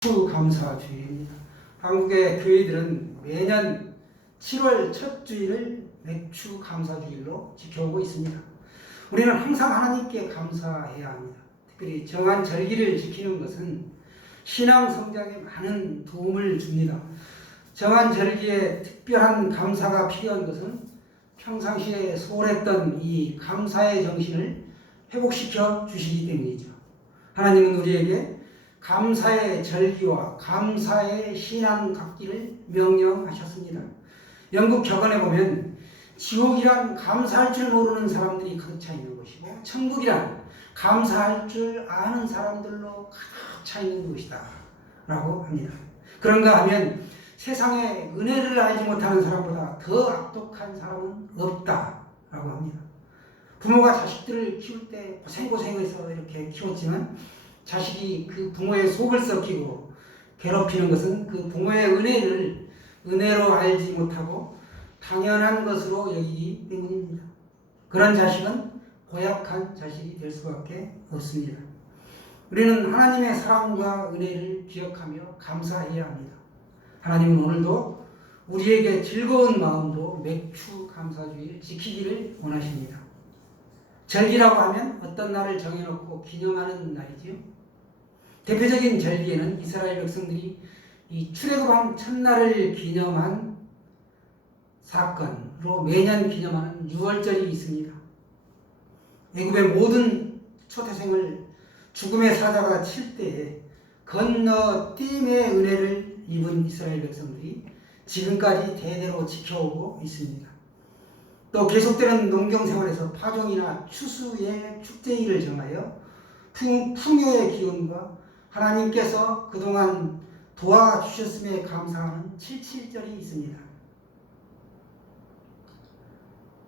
감사주일입니다. 한국의 교회들은 매년 7월 첫 주일을 맥주 감사주일로 지켜오고 있습니다. 우리는 항상 하나님께 감사해야 합니다. 특별히 정한 절기를 지키는 것은 신앙 성장에 많은 도움을 줍니다. 정한 절기에 특별한 감사가 필요한 것은 평상시에 소홀했던 이 감사의 정신을 회복시켜 주시기 때문이죠. 하나님은 우리에게 감사의 절기와 감사의 신앙 갖기를 명령하셨습니다. 영국 격언에 보면 지옥이란 감사할 줄 모르는 사람들이 가득 차 있는 곳이고 천국이란 감사할 줄 아는 사람들로 가득 차 있는 곳이다 라고 합니다. 그런가 하면 세상에 은혜를 알지 못하는 사람보다 더 악독한 사람은 없다 라고 합니다. 부모가 자식들을 키울 때 고생고생해서 이렇게 키웠지만 자식이 그 부모의 속을 썩히고 괴롭히는 것은 그 부모의 은혜로 알지 못하고 당연한 것으로 여기기 때문입니다. 그런 자식은 고약한 자식이 될 수밖에 없습니다. 우리는 하나님의 사랑과 은혜를 기억하며 감사해야 합니다. 하나님은 오늘도 우리에게 즐거운 마음으로 맥주 감사주일 지키기를 원하십니다. 절기라고 하면 어떤 날을 정해놓고 기념하는 날이지요. 대표적인 절기에는 이스라엘 백성들이 이 출애굽한 첫날을 기념한 사건으로 매년 기념하는 유월절이 있습니다. 애굽의 모든 초태생을 죽음의 사자가 칠 때에 건너뛸의 은혜를 입은 이스라엘 백성들이 지금까지 대대로 지켜오고 있습니다. 또 계속되는 농경생활에서 파종이나 추수의 축제일을 정하여 풍요의 기운과 하나님께서 그동안 도와주셨음에 감사하는 77절이 있습니다.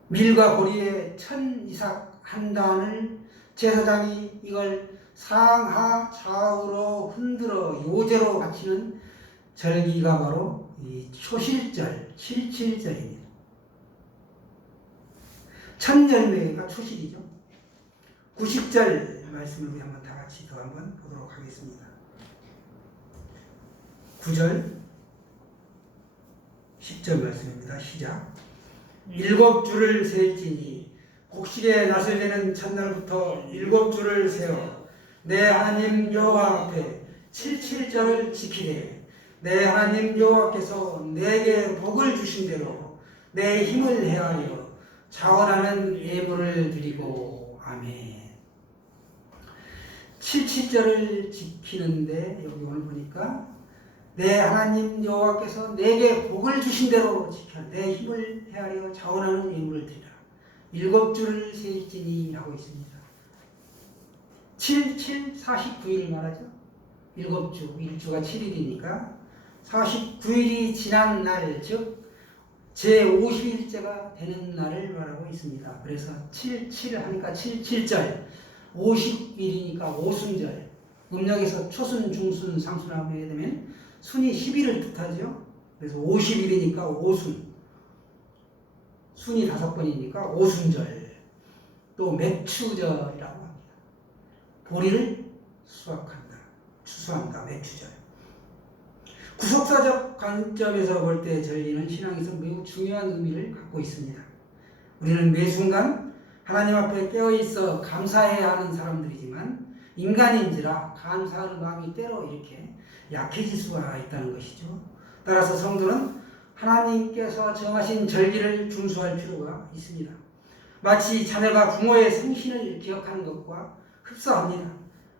밀과 보리의 천 이삭 한 단을 제사장이 이걸 상하 좌우로 흔들어 요제로 바치는 절기가 바로 이 초실절 77절입니다. 천열매가 초실이죠. 90절 말씀을 우리 한번 다 같이 더 한번 보도록 하겠습니다. 9절 10절 말씀입니다. 시작. 일곱 줄을 세일지니 곡식의 낯을 내는 첫날부터 일곱 줄을 세워 내 하나님 여호와 앞에 77절을 지키되 내 하나님 여호와께서 내게 복을 주신 대로 내 힘을 헤아려 자원하는 예물을 드리고 아멘. 77절을 지키는데 여기 오늘 보니까 내 하나님 여호와께서 내게 복을 주신 대로 지켜 내 힘을 헤아려 자원하는 예물을 드리라. 일곱 줄을 세일지니 라고 있습니다. 49일 말하죠. 일곱 주, 일주가 7일이니까 49일이 지난 날, 즉 제50일째가 되는 날을 말하고 있습니다. 그래서 77 하니까 77절, 50일이니까 오순절, 음력에서 초순, 중순, 상순하고 하게 되면 순이 10일을 뜻하죠. 그래서 50일이니까 오순, 순이 5번이니까 오순절, 또 맥추절이라고 합니다. 보리를 수확한다, 추수한다, 맥추절. 구속사적 관점에서 볼 때 절기는 신앙에서 매우 중요한 의미를 갖고 있습니다. 우리는 매 순간 하나님 앞에 깨어있어 감사해야 하는 사람들이지만 인간인지라 감사하는 마음이 때로 이렇게 약해질 수가 있다는 것이죠. 따라서 성도는 하나님께서 정하신 절기를 준수할 필요가 있습니다. 마치 자녀가 부모의 생신을 기억하는 것과 흡사합니다.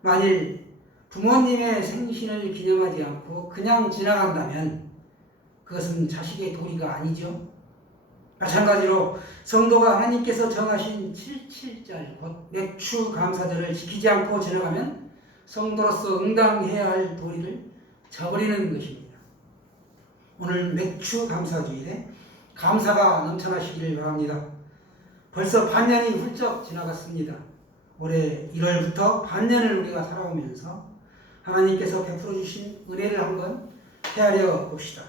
만일 부모님의 생신을 기념하지 않고 그냥 지나간다면 그것은 자식의 도리가 아니죠. 마찬가지로 성도가 하나님께서 정하신 77절 곧 맥추 감사절을 지키지 않고 지나가면 성도로서 응당해야 할 도리를 저버리는 것입니다. 오늘 맥추 감사주일에 감사가 넘쳐나시기를 바랍니다. 벌써 반년이 훌쩍 지나갔습니다. 올해 1월부터 반년을 우리가 살아오면서 하나님께서 베풀어 주신 은혜를 한번 헤아려 봅시다.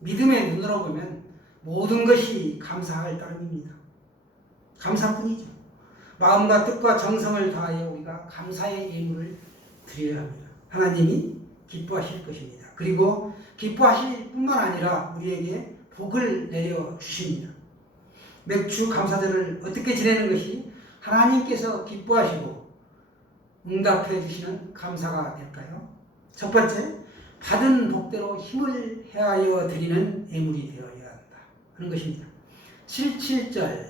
믿음의 눈으로 보면 모든 것이 감사할 따름입니다. 감사뿐이죠. 마음과 뜻과 정성을 다하여 우리가 감사의 예물을 드려야 합니다. 하나님이 기뻐하실 것입니다. 그리고 기뻐하실 뿐만 아니라 우리에게 복을 내려 주십니다. 맥주 감사절을 어떻게 지내는 것이 하나님께서 기뻐하시고 응답해 주시는 감사가 될까요? 첫 번째, 받은 복대로 힘을 헤아려 드리는 예물이 되어야 한다 하는 것입니다. 77절,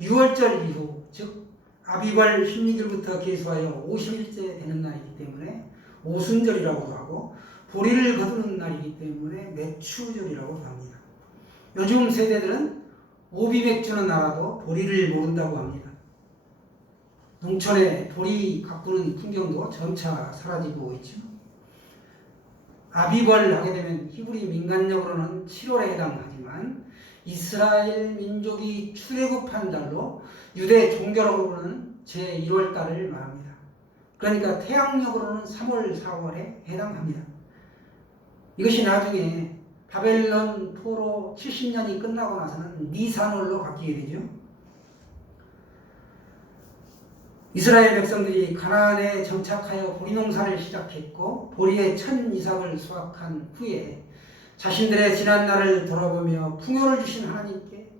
6월절 이후, 즉 아비벌 16일부터 계수하여 50일째 되는 날이기 때문에 오순절이라고도 하고 보리를 거두는 날이기 때문에 매추절이라고도 합니다. 요즘 세대들은 오비맥주는 알아도 보리를 모른다고 합니다. 농촌에 보리 가꾸는 풍경도 점차 사라지고 있죠. 아비벌 하게 되면 히브리 민간력으로는 7월에 해당하지만 이스라엘 민족이 출애굽한 달로 유대 종교력으로는 제1월 달을 말합니다. 그러니까 태양력으로는 3월, 4월에 해당합니다. 이것이 나중에 바벨론 포로 70년이 끝나고 나서는 니산월로 바뀌게 되죠. 이스라엘 백성들이 가나안에 정착하여 보리 농사를 시작했고 보리의 첫 이삭을 수확한 후에 자신들의 지난 날을 돌아보며 풍요를 주신 하나님께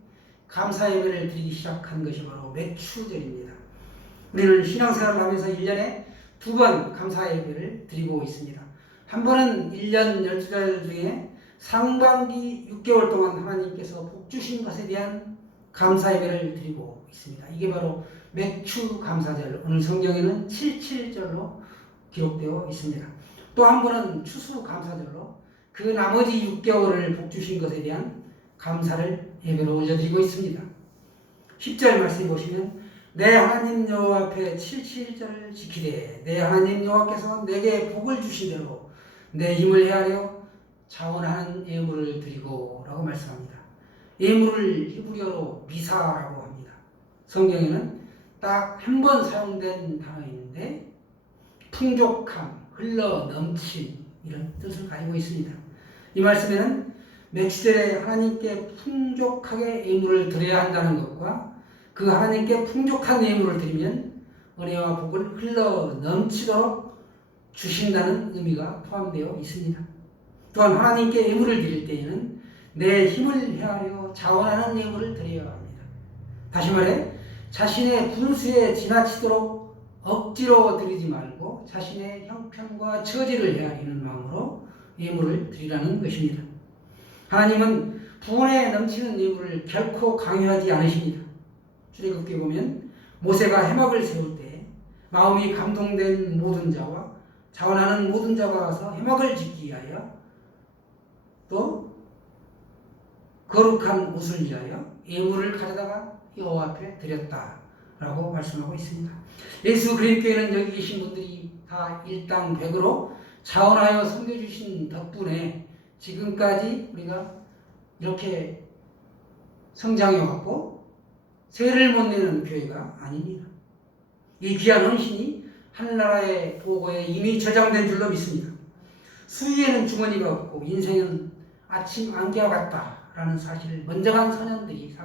감사 예배를 드리기 시작한 것이 바로 매추절입니다. 우리는 신앙생활을 하면서 1년에 2번 감사 예배를 드리고 있습니다. 한 번은 1년 12달 중에 상반기 6개월 동안 하나님께서 복 주신 것에 대한 감사 예배를 드리고 있습니다. 이게 바로 맥추 감사절, 오늘 성경에는 77절로 기록되어 있습니다. 또 한 번은 추수 감사절로 그 나머지 6개월을 복 주신 것에 대한 감사를 예배로 올려드리고 있습니다. 10절 말씀 보시면 내 하나님 여호와 앞에 77절을 지키되 내 하나님 여호와께서 내게 복을 주신 대로 내 힘을 헤아려 자원하는 예물을 드리고 라고 말씀합니다. 예물을 히브리어로 미사라고 합니다. 성경에는 딱 한 번 사용된 단어인데 풍족함, 흘러 넘침 이런 뜻을 가지고 있습니다. 이 말씀에는 맥주절에 하나님께 풍족하게 예물을 드려야 한다는 것과 그 하나님께 풍족한 예물을 드리면 은혜와 복을 흘러 넘치도록 주신다는 의미가 포함되어 있습니다. 또한 하나님께 예물을 드릴 때에는 내 힘을 헤아려 자원하는 예물을 드려야 합니다. 다시 말해 자신의 분수에 지나치도록 억지로 드리지 말고 자신의 형편과 처지를 헤아리는 마음으로 예물을 드리라는 것입니다. 하나님은 부원에 넘치는 예물을 결코 강요하지 않으십니다. 출애굽기에 보면 모세가 해막을 세울 때 마음이 감동된 모든 자와 자원하는 모든 자가 와서 해막을 짓기 위하여 또 거룩한 옷을 위하여 예물을 가져다가 여호와 앞에 드렸다라고 말씀하고 있습니다. 예수 그리스도께는 여기 계신 분들이 다 일당백으로 자원하여 섬겨주신 덕분에 지금까지 우리가 이렇게 성장해왔고 세를 못 내는 교회가 아닙니다. 이 귀한 헌신이 하늘나라의 보고에 이미 저장된 줄로 믿습니다. 수위에는 주머니가 없고 인생은 아침 안개와 같다라는 사실을 먼저 간 사람들이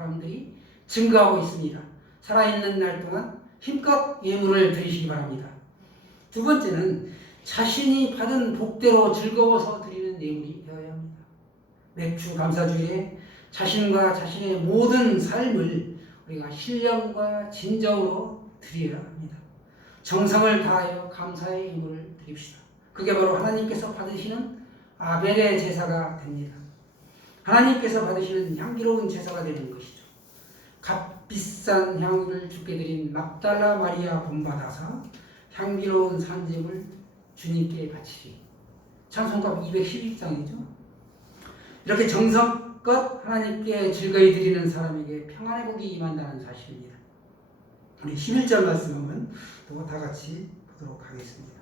증거하고 있습니다. 살아있는 날 동안 힘껏 예물을 드리시기 바랍니다. 두 번째는 자신이 받은 복대로 즐거워서 드리는 예물이 되어야 합니다. 맥주 감사주일에 자신과 자신의 모든 삶을 우리가 신령과 진정으로 드려야 합니다. 정성을 다하여 감사의 예물을 드립시다. 그게 바로 하나님께서 받으시는 아벨의 제사가 됩니다. 하나님께서 받으시는 향기로운 제사가 되는 것이죠. 값비싼 향유를 주께 드린 막달라 마리아 본받아서 향기로운 산짐을 주님께 바치리. 찬송가 212장이죠. 이렇게 정성껏 하나님께 즐거이 드리는 사람에게 평안의 복이 임한다는 사실입니다. 우리 11절 말씀은 또 다 같이 보도록 하겠습니다.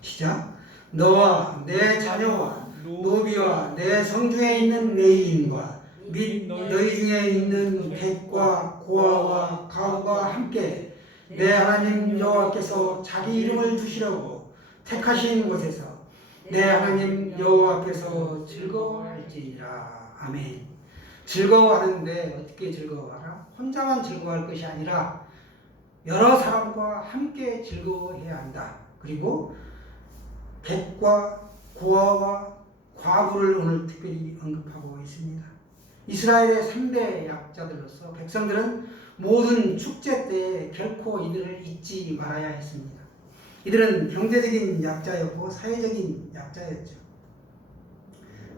시작. 너와 내 자녀와 노비와 내 성중에 있는 레위인과 및 너희 중에 있는 객과 고아와 가우가 함께 내 하나님 여호와께서 자기 이름을 두시려고 택하신 곳에서 내 하나님 여호와 앞에서 즐거워할지니라. 아멘. 즐거워하는데 어떻게 즐거워하라? 혼자만 즐거워할 것이 아니라 여러 사람과 함께 즐거워해야 한다. 그리고 객과 고아와 과부를 오늘 특별히 언급하고 있습니다. 이스라엘의 3대 약자들로서 백성들은 모든 축제 때에 결코 이들을 잊지 말아야 했습니다. 이들은 경제적인 약자였고 사회적인 약자였죠.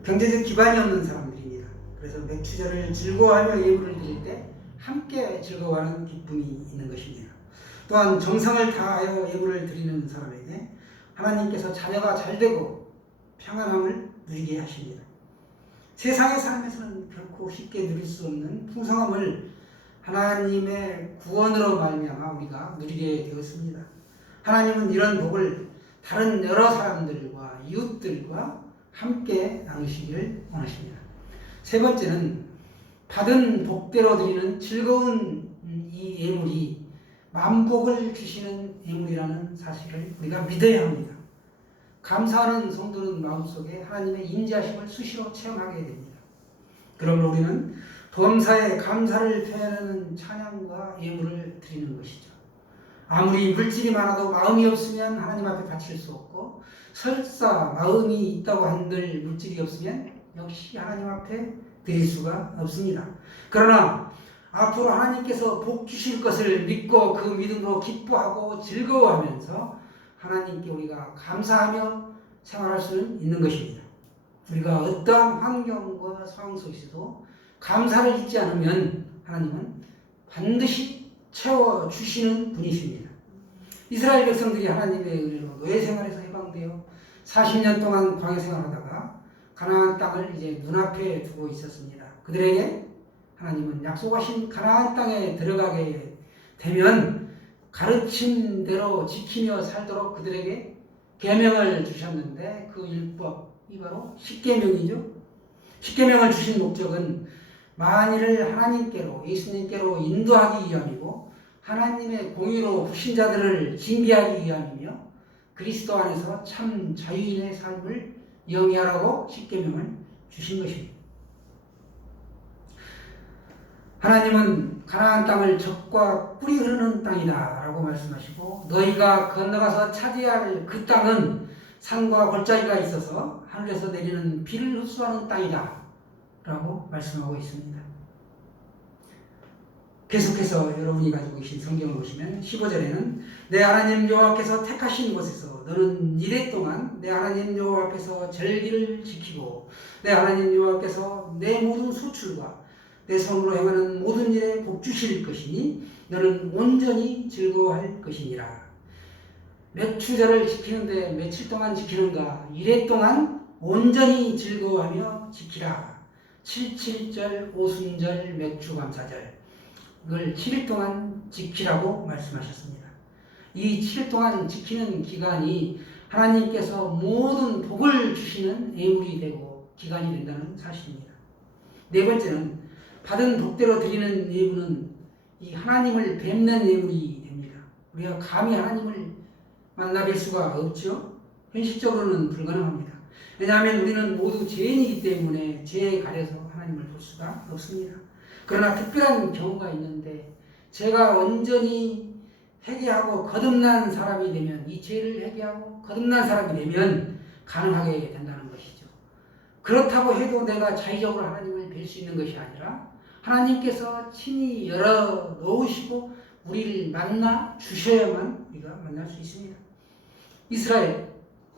경제적 기반이 없는 사람들입니다. 그래서 맥추절을 즐거워하며 예물을 드릴 때 함께 즐거워하는 기쁨이 있는 것입니다. 또한 정성을 다하여 예물을 드리는 사람에게 하나님께서 자녀가 잘되고 평안함을 누리게 하십니다. 세상의 삶에서는 결코 쉽게 누릴 수 없는 풍성함을 하나님의 구원으로 말미암아 우리가 누리게 되었습니다. 하나님은 이런 복을 다른 여러 사람들과 이웃들과 함께 나누시기를 원하십니다. 세 번째는 받은 복대로 드리는 즐거운 이 예물이 만복을 주시는 예물이라는 사실을 우리가 믿어야 합니다. 감사하는 성도는 마음속에 하나님의 인자심을 수시로 체험하게 됩니다. 그러므로 우리는 범사에 감사를 표현하는 찬양과 예물을 드리는 것이죠. 아무리 물질이 많아도 마음이 없으면 하나님 앞에 바칠 수 없고, 설사 마음이 있다고 한들 물질이 없으면 역시 하나님 앞에 드릴 수가 없습니다. 그러나 앞으로 하나님께서 복 주실 것을 믿고 그 믿음으로 기뻐하고 즐거워하면서 하나님께 우리가 감사하며 생활할 수는 있는 것입니다. 우리가 어떠한 환경과 상황 속에서도 감사를 잊지 않으면 하나님은 반드시 채워주시는 분이십니다. 이스라엘 백성들이 하나님의 은혜로 노예 생활에서 해방되어 40년 동안 광야 생활하다가 가나안 땅을 이제 눈앞에 두고 있었습니다. 그들에게 하나님은 약속하신 가나안 땅에 들어가게 되면 가르친 대로 지키며 살도록 그들에게 계명을 주셨는데 그 율법이 바로 십계명이죠. 십계명을 주신 목적은 만일을 하나님께로 예수님께로 인도하기 위함이고 하나님의 공의로 불신자들을 징계하기 위함이며 그리스도 안에서 참 자유인의 삶을 영위하라고 십계명을 주신 것입니다. 하나님은 가나안 땅을 젖과 꿀이 흐르는 땅이다 라고 말씀하시고 너희가 건너가서 차지할 그 땅은 산과 골짜기가 있어서 하늘에서 내리는 비를 흡수하는 땅이다 라고 말씀하고 있습니다. 계속해서 여러분이 가지고 계신 성경을 보시면 15절에는 내 하나님 여호와께서 택하신 곳에서 너는 이래 동안 내 하나님 여호와 앞에서 절기를 지키고 내 하나님 여호와께서 내 모든 수출과 내 손으로 행하는 모든 일에 복 주실 것이니 너는 온전히 즐거워할 것이니라. 맥추절을 지키는데 며칠 동안 지키는가? 이래 동안 온전히 즐거워하며 지키라. 77절 오순절 맥추감사절 이걸 7일 동안 지키라고 말씀하셨습니다. 이 7일 동안 지키는 기간이 하나님께서 모든 복을 주시는 예물이 되고 기간이 된다는 사실입니다. 네 번째는 받은 복대로 드리는 예물은 이 하나님을 뵙는 예물이 됩니다. 우리가 감히 하나님을 만나뵐 수가 없죠. 현실적으로는 불가능합니다. 왜냐하면 우리는 모두 죄인이기 때문에 죄에 가려서 하나님을 볼 수가 없습니다. 그러나 특별한 경우가 있는데 제가 온전히 회개하고 거듭난 사람이 되면 이 죄를 회개하고 거듭난 사람이 되면 가능하게 된다는 것이죠. 그렇다고 해도 내가 자의적으로 하나님을 뵐 수 있는 것이 아니라 하나님께서 친히 열어 놓으시고 우리를 만나 주셔야만 우리가 만날 수 있습니다. 이스라엘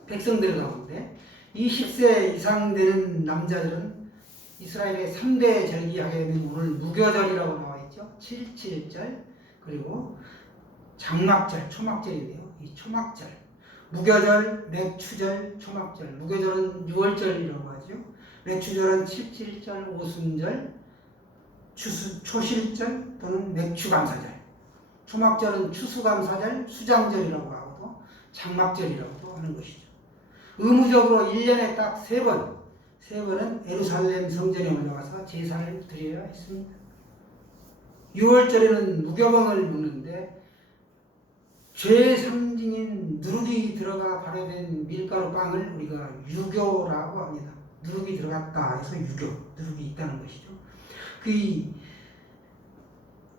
백성들 가운데 20세 이상 되는 남자들은 이스라엘의 3대 절기하게 되면 오늘 무교절이라고 나와 있죠. 77절 그리고 장막절, 초막절인데요. 이 초막절, 무교절, 맥추절, 초막절. 무교절은 6월절이라고 하죠. 맥추절은 77절, 오순절, 초실절 또는 맥추감사절. 초막절은 추수감사절, 수장절이라고 하고도 장막절이라고도 하는 것이죠. 의무적으로 1년에 딱 3번은 예루살렘 성전에 올라가서 제사를 드려야 했습니다. 6월절에는 무교병을 먹는데 죄의 상징인 누룩이 들어가 발효된 밀가루 빵을 우리가 유교라고 합니다. 누룩이 들어갔다 해서 유교, 누룩이 있다는 것이죠. 그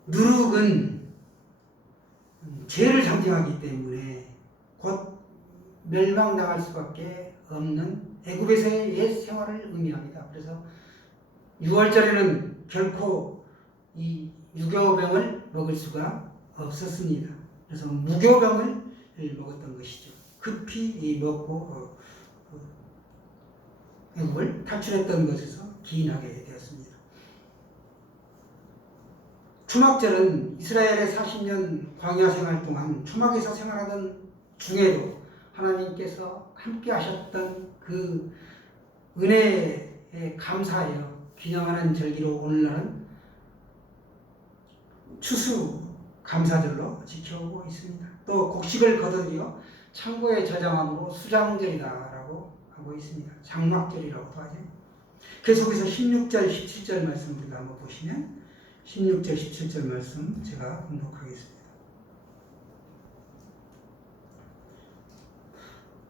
누룩은 죄를 상징하기 때문에 곧 멸망당할 수밖에 없는 애굽에서의 옛 생활을 의미합니다. 그래서 6월절에는 결코 이 유교병을 먹을 수가 없었습니다. 그래서 무교병을 먹었던 것이죠. 급히 먹고 애굽을 탈출했던 것에서 기인하게 되었습니다. 초막절은 이스라엘의 40년 광야 생활 동안 초막에서 생활하던 중에도 하나님께서 함께 하셨던 그 은혜에 감사하여 기념하는 절기로 오늘날은 추수 감사절로 지켜오고 있습니다. 또 곡식을 거둬들여 창고에 저장함으로 수장절이다라고 하고 있습니다. 장막절이라고도 하죠. 계속해서 16절, 17절 말씀 우리가 한번 보시면 16절, 17절 말씀 제가 공독하겠습니다.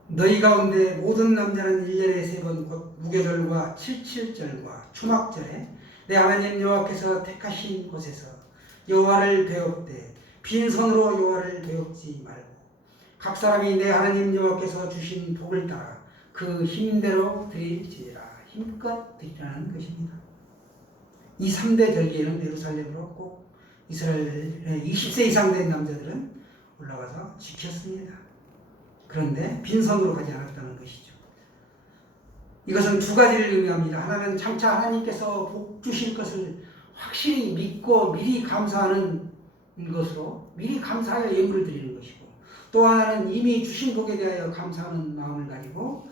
너희 가운데 모든 남자는 1년에 3번 곧 무교절과 칠칠절과 초막절에 내 하나님 여호와께서 택하신 곳에서 여호와를 배웁되 빈손으로 여호와를 배웁지 말고 각 사람이 내 하나님 여호와께서 주신 복을 따라 그 힘대로 드릴지니라. 힘껏 드리라는 것입니다. 이 3대 절기에는 예루살렘으로 꼭 이스라엘의 20세 이상 된 남자들은 올라가서 지켰습니다. 그런데 빈손으로 가지 않았다는 것이죠. 이것은 두 가지를 의미합니다. 하나는 장차 하나님께서 복 주실 것을 확실히 믿고 미리 감사하는 것으로 미리 감사하여 예물을 드리는 것이고, 또 하나는 이미 주신 복에 대하여 감사하는 마음을 가지고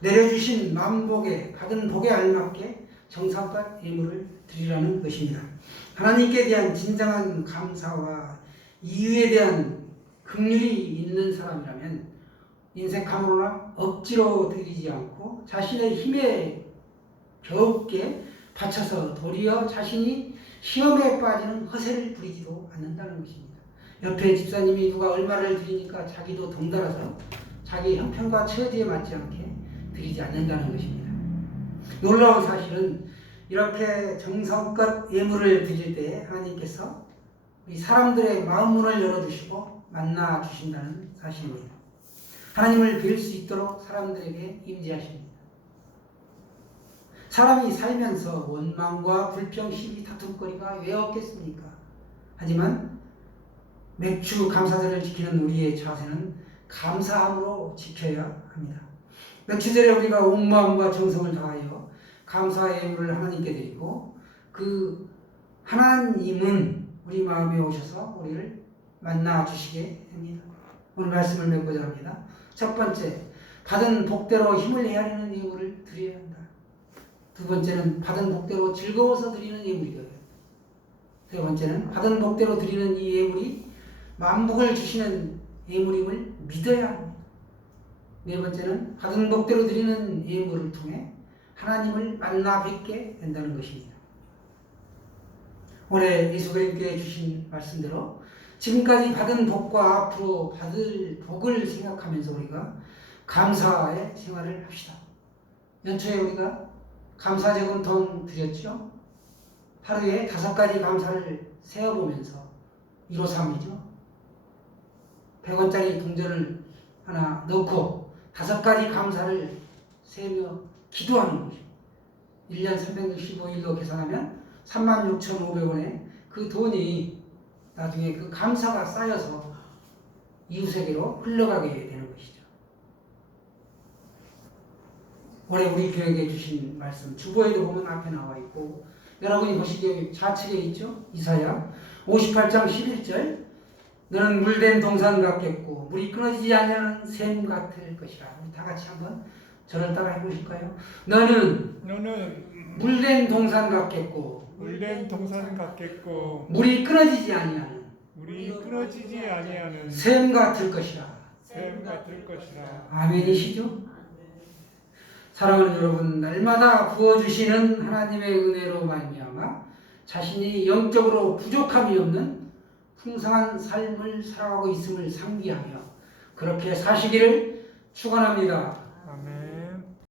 내려주신 만복에 받은 복에 알맞게 정성껏 예물을 드리라는 것입니다. 하나님께 대한 진정한 감사와 이유에 대한 긍휼이 있는 사람이라면 인색함으로나 억지로 드리지 않고 자신의 힘에 겨우게 바쳐서 도리어 자신이 시험에 빠지는 허세를 부리지도 않는다는 것입니다. 옆에 집사님이 누가 얼마를 드리니까 자기도 덩달아서 자기 형편과 처지에 맞지 않게 드리지 않는다는 것입니다. 놀라운 사실은 이렇게 정성껏 예물을 드릴 때 하나님께서 우리 사람들의 마음문을 열어주시고 만나 주신다는 사실입니다. 하나님을 뵐 수 있도록 사람들에게 임재하십니다. 사람이 살면서 원망과 불평, 시비, 다툼거리가 왜 없겠습니까? 하지만 맥주 감사절을 지키는 우리의 자세는 감사함으로 지켜야 합니다. 맥주절에 우리가 온 마음과 정성을 다하여 감사의 예물을 하나님께 드리고 그 하나님은 우리 마음에 오셔서 우리를 만나 주시게 됩니다. 오늘 말씀을 맺고자 합니다. 첫 번째, 받은 복대로 힘을 헤아리는 예물을 드려야 한다. 두 번째는 받은 복대로 즐거워서 드리는 예물이고요. 세 번째는 받은 복대로 드리는 이 예물이 만복을 주시는 예물임을 믿어야 합니다. 네 번째는 받은 복대로 드리는 예물을 통해 하나님을 만나 뵙게 된다는 것입니다. 올해 예수 그리스도께 주신 말씀대로 지금까지 받은 복과 앞으로 받을 복을 생각하면서 우리가 감사의 생활을 합시다. 연초에 우리가 감사제금통 드렸죠. 하루에 5가지 감사를 세어보면서 153이죠. 100원짜리 동전을 하나 넣고 5가지 감사를 세며 기도하는 것입니다. 1년 365일로 계산하면 36,500원에 그 돈이 나중에 그 감사가 쌓여서 이웃에게로 흘러가게 되는 것이죠. 올해 우리 교회에 주신 말씀 주보에도 보면 앞에 나와 있고 여러분이 보시기에 좌측에 있죠. 이사야 58장 11절 너는 물된 동산 같겠고 물이 끊어지지 아니하는 샘 같을 것이라. 우리 다 같이 한번 저를 따라 해보실까요? 너는 물된 동산 같겠고 물이 끊어지지 아니하는 샘 같을 것이라. 아멘이시죠? 사랑하는 여러분, 날마다 부어주시는 하나님의 은혜로 말미암아 자신이 영적으로 부족함이 없는 풍성한 삶을 살아가고 있음을 상기하며 그렇게 사시기를 축원합니다.